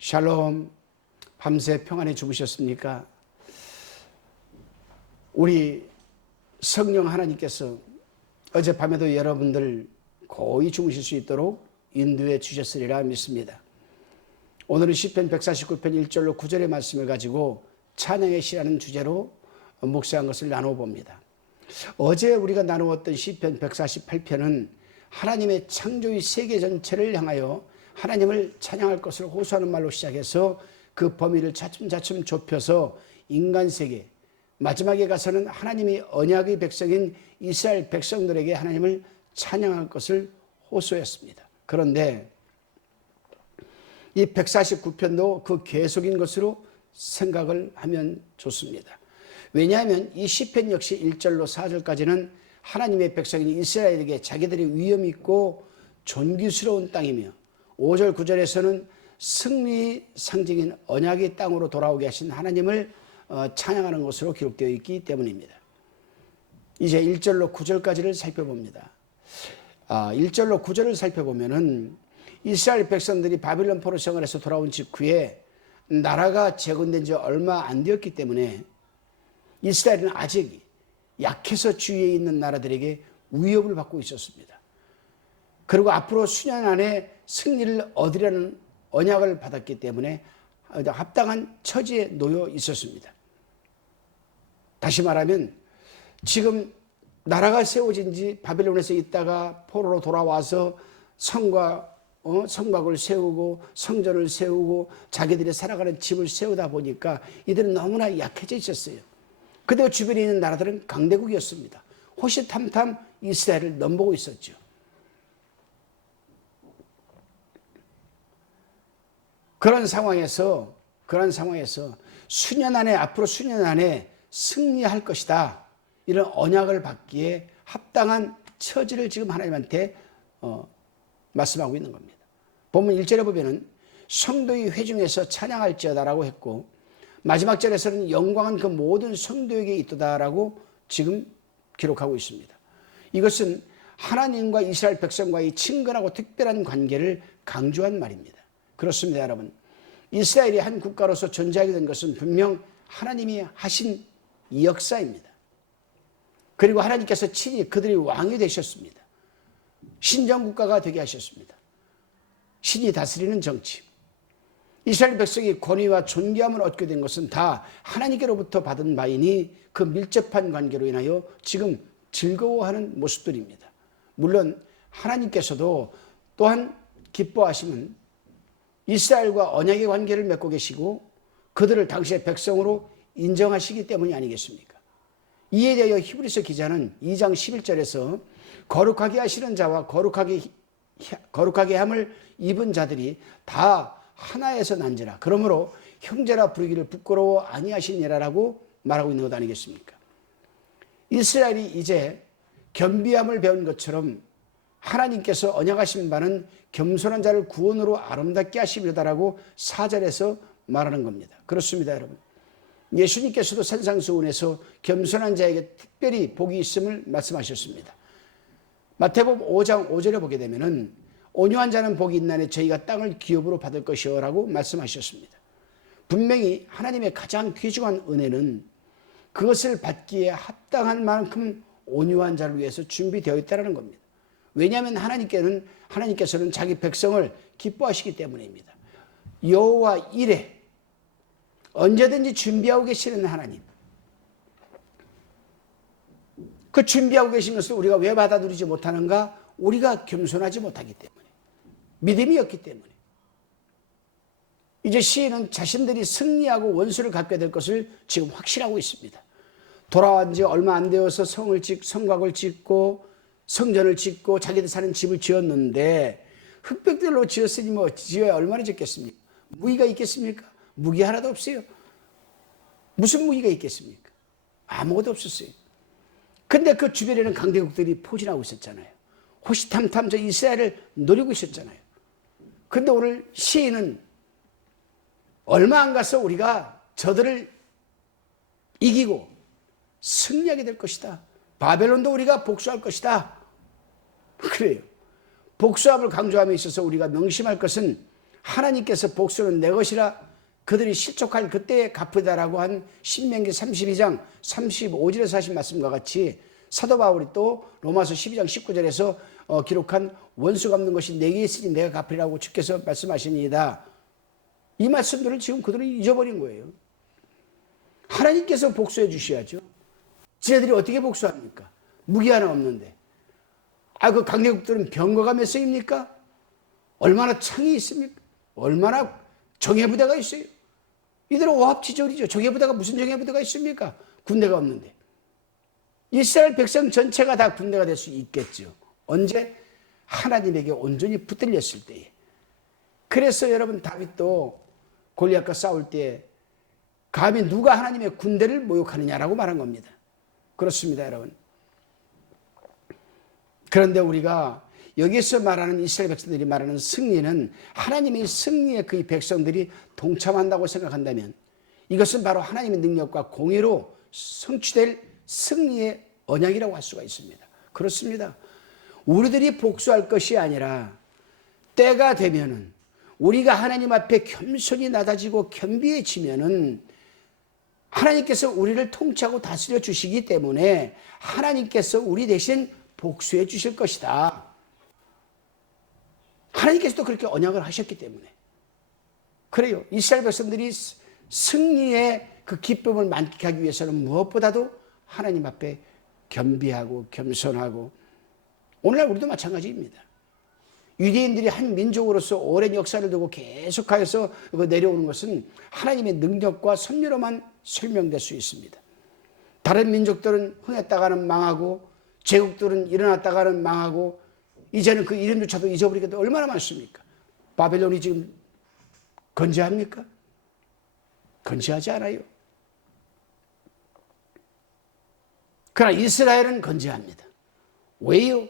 샬롬. 밤새 평안히 주무셨습니까? 우리 성령 하나님께서 어젯밤에도 여러분들 고이 주무실 수 있도록 인도해 주셨으리라 믿습니다. 오늘은 시편 149편 1절로 9절의 말씀을 가지고 찬양의 시라는 주제로 묵상한 것을 나누어 봅니다. 어제 우리가 나누었던 시편 148편은 하나님의 창조의 세계 전체를 향하여 하나님을 찬양할 것을 호소하는 말로 시작해서 그 범위를 차츰차츰 좁혀서 인간 세계, 마지막에 가서는 하나님이 언약의 백성인 이스라엘 백성들에게 하나님을 찬양할 것을 호소했습니다. 그런데 이 149편도 그 계속인 것으로 생각을 하면 좋습니다. 왜냐하면 이 시편 역시 1절로 4절까지는 하나님의 백성인 이스라엘에게 자기들이 위엄 있고 존귀스러운 땅이며 5절 9절에서는 승리의 상징인 언약의 땅으로 돌아오게 하신 하나님을 찬양하는 것으로 기록되어 있기 때문입니다. 이제 1절로 9절까지를 살펴봅니다. 1절로 9절을 살펴보면은 이스라엘 백성들이 바빌론 포로 생활에서 돌아온 직후에 나라가 재건된 지 얼마 안 되었기 때문에 이스라엘은 아직 약해서 주위에 있는 나라들에게 위협을 받고 있었습니다. 그리고 앞으로 수년 안에 승리를 얻으려는 언약을 받았기 때문에 합당한 처지에 놓여 있었습니다. 다시 말하면 지금 나라가 세워진 지 바빌론에서 있다가 포로로 돌아와서 성곽을 세우고 성전을 세우고 자기들이 살아가는 집을 세우다 보니까 이들은 너무나 약해져 있었어요. 그리고 주변에 있는 나라들은 강대국이었습니다. 호시탐탐 이스라엘을 넘보고 있었죠. 그런 상황에서 앞으로 수년 안에 승리할 것이다. 이런 언약을 받기에 합당한 처지를 지금 하나님한테 말씀하고 있는 겁니다. 본문 1절에 보면은 성도의 회중에서 찬양할지어다라고 했고 마지막 절에서는 영광은 그 모든 성도에게 있도다라고 지금 기록하고 있습니다. 이것은 하나님과 이스라엘 백성과의 친근하고 특별한 관계를 강조한 말입니다. 그렇습니다, 여러분. 이스라엘이 한 국가로서 존재하게 된 것은 분명 하나님이 하신 역사입니다. 그리고 하나님께서 친히 그들이 왕이 되셨습니다. 신정국가가 되게 하셨습니다. 신이 다스리는 정치. 이스라엘 백성이 권위와 존귀함을 얻게 된 것은 다 하나님께로부터 받은 바이니 그 밀접한 관계로 인하여 지금 즐거워하는 모습들입니다. 물론 하나님께서도 또한 기뻐하시면 이스라엘과 언약의 관계를 맺고 계시고 그들을 당시의 백성으로 인정하시기 때문이 아니겠습니까? 이에 대하여 히브리서 기자는 2장 11절에서 거룩하게 하시는 자와 거룩하게 함을 입은 자들이 다 하나에서 난지라. 그러므로 형제라 부르기를 부끄러워 아니하시니라라고 말하고 있는 것 아니겠습니까? 이스라엘이 이제 겸비함을 배운 것처럼 하나님께서 언약하신 바는 겸손한 자를 구원으로 아름답게 하시려다라고 4절에서 말하는 겁니다. 그렇습니다, 여러분. 예수님께서도 산상수훈에서 겸손한 자에게 특별히 복이 있음을 말씀하셨습니다. 마태복음 5장 5절에 보게 되면은 온유한 자는 복이 있나니 저희가 땅을 기업으로 받을 것이요 라고 말씀하셨습니다. 분명히 하나님의 가장 귀중한 은혜는 그것을 받기에 합당한 만큼 온유한 자를 위해서 준비되어 있다는 겁니다. 왜냐하면 하나님께서는 자기 백성을 기뻐하시기 때문입니다. 여호와 이레, 언제든지 준비하고 계시는 하나님. 그 준비하고 계신 것을 우리가 왜 받아들이지 못하는가? 우리가 겸손하지 못하기 때문에, 믿음이 없기 때문에. 이제 시인은 자신들이 승리하고 원수를 갚게 될 것을 지금 확신하고 있습니다. 돌아온 지 얼마 안 되어서 성곽을 짓고 성전을 짓고 자기들 사는 집을 지었는데 흙벽들로 지었으니 뭐 지어야 얼마나 짓겠습니까? 무기가 있겠습니까? 무기 하나도 없어요. 무슨 무기가 있겠습니까? 아무것도 없었어요. 근데 그 주변에는 강대국들이 포진하고 있었잖아요. 호시탐탐 저 이스라엘을 노리고 있었잖아요. 근데 오늘 시인은 얼마 안 가서 우리가 저들을 이기고 승리하게 될 것이다. 바벨론도 우리가 복수할 것이다. 그래요. 복수함을 강조함에 있어서 우리가 명심할 것은 하나님께서 복수는 내 것이라 그들이 실족할 그때에 갚으다라고 한 신명기 32장 35절에서 하신 말씀과 같이 사도 바울이 또 로마서 12장 19절에서 기록한 원수 갚는 것이 내게 있으니 내가 갚으리라고 주께서 말씀하시니이다. 이 말씀들을 지금 그들은 잊어버린 거예요. 하나님께서 복수해 주셔야죠. 지네들이 어떻게 복수합니까? 무기 하나 없는데. 그 강대국들은 병거가 몇 척입니까? 얼마나 창이 있습니까? 얼마나 정예부대가 있어요? 이들은 오합지졸이죠. 정예부대가 무슨 정예부대가 있습니까? 군대가 없는데. 이스라엘 백성 전체가 다 군대가 될 수 있겠죠. 언제? 하나님에게 온전히 붙들렸을 때에. 그래서 여러분 다윗도 골리앗과 싸울 때 감히 누가 하나님의 군대를 모욕하느냐라고 말한 겁니다. 그렇습니다, 여러분. 그런데 우리가 여기서 말하는 이스라엘 백성들이 말하는 승리는 하나님의 승리에 그 백성들이 동참한다고 생각한다면 이것은 바로 하나님의 능력과 공의로 성취될 승리의 언약이라고 할 수가 있습니다. 그렇습니다. 우리들이 복수할 것이 아니라 때가 되면은 우리가 하나님 앞에 겸손히 낮아지고 겸비해지면은 하나님께서 우리를 통치하고 다스려 주시기 때문에 하나님께서 우리 대신 복수해 주실 것이다. 하나님께서도 그렇게 언약을 하셨기 때문에. 그래요. 이스라엘 백성들이 승리의 그 기쁨을 만끽하기 위해서는 무엇보다도 하나님 앞에 겸비하고 겸손하고, 오늘날 우리도 마찬가지입니다. 유대인들이 한 민족으로서 오랜 역사를 두고 계속하여서 내려오는 것은 하나님의 능력과 섭리로만 설명될 수 있습니다. 다른 민족들은 흥했다가는 망하고 제국들은 일어났다가는 망하고 이제는 그 이름조차도 잊어버리게 얼마나 많습니까? 바벨론이 지금 건재합니까? 건재하지 않아요. 그러나 이스라엘은 건재합니다. 왜요?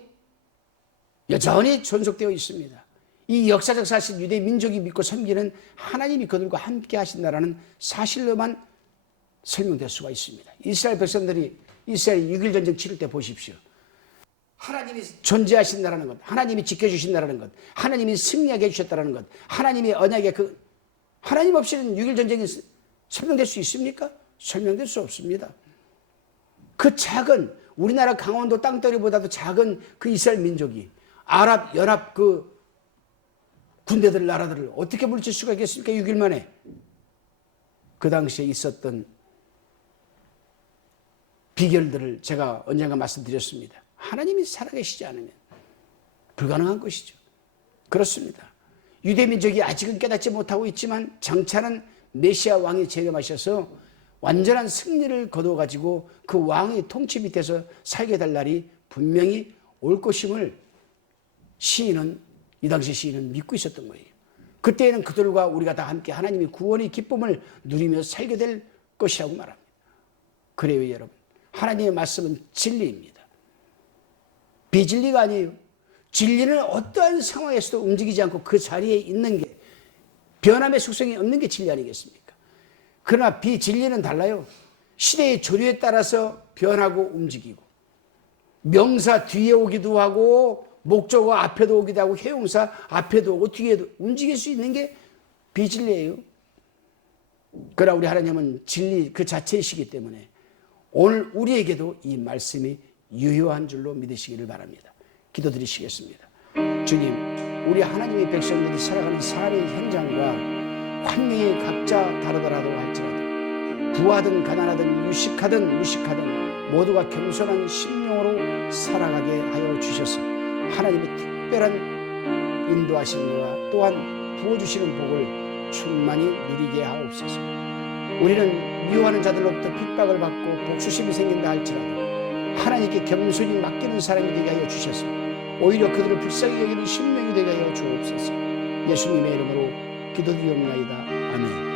여전히 존속되어 있습니다. 이 역사적 사실, 유대 민족이 믿고 섬기는 하나님이 그들과 함께 하신다라는 사실로만 설명될 수가 있습니다. 이스라엘 백성들이 이스라엘 6.1 전쟁 치를 때 보십시오. 하나님이 존재하신다라는 것, 하나님이 지켜주신다라는 것, 하나님이 승리하게 해주셨다라는 것, 하나님의 언약의 하나님 없이는 6.1 전쟁이 설명될 수 있습니까? 설명될 수 없습니다. 그 작은, 우리나라 강원도 땅덩이보다도 작은 그 이스라엘 민족이 아랍 연합 그 군대들, 나라들을 어떻게 물칠 수가 있겠습니까? 6일 만에. 그 당시에 있었던 비결들을 제가 언젠가 말씀드렸습니다. 하나님이 살아계시지 않으면 불가능한 것이죠. 그렇습니다. 유대민족이 아직은 깨닫지 못하고 있지만 장차는 메시아 왕이 재림하셔서 완전한 승리를 거두어가지고 그 왕의 통치 밑에서 살게 될 날이 분명히 올 것임을 이 당시 시인은 믿고 있었던 거예요. 그때에는 그들과 우리가 다 함께 하나님의 구원의 기쁨을 누리며 살게 될 것이라고 말합니다. 그래요, 여러분. 하나님의 말씀은 진리입니다. 비진리가 아니에요. 진리는 어떠한 상황에서도 움직이지 않고 그 자리에 있는 게, 변함의 속성이 없는 게 진리 아니겠습니까? 그러나 비진리는 달라요. 시대의 조류에 따라서 변하고 움직이고, 명사 뒤에 오기도 하고 목적어 앞에도 오기도 하고 형용사 앞에도 오고 뒤에도 움직일 수 있는 게 비진리예요. 그러나 우리 하나님은 진리 그 자체이시기 때문에 오늘 우리에게도 이 말씀이 유효한 줄로 믿으시기를 바랍니다. 기도드리시겠습니다. 주님, 우리 하나님의 백성들이 살아가는 삶의 현장과 환경이 각자 다르더라도 할지라도 부하든 가난하든 유식하든 무식하든 모두가 겸손한 심령으로 살아가게 하여 주셔서 하나님의 특별한 인도하심과 또한 부어주시는 복을 충만히 누리게 하옵소서. 우리는 미워하는 자들로부터 핍박을 받고 복수심이 생긴다 할지라도 하나님께 겸손히 맡기는 사람이 되게 하여 주셔서 오히려 그들을 불쌍히 여기는 심령이 되게 하여 주옵소서. 예수님의 이름으로 기도드리옵나이다. 아멘.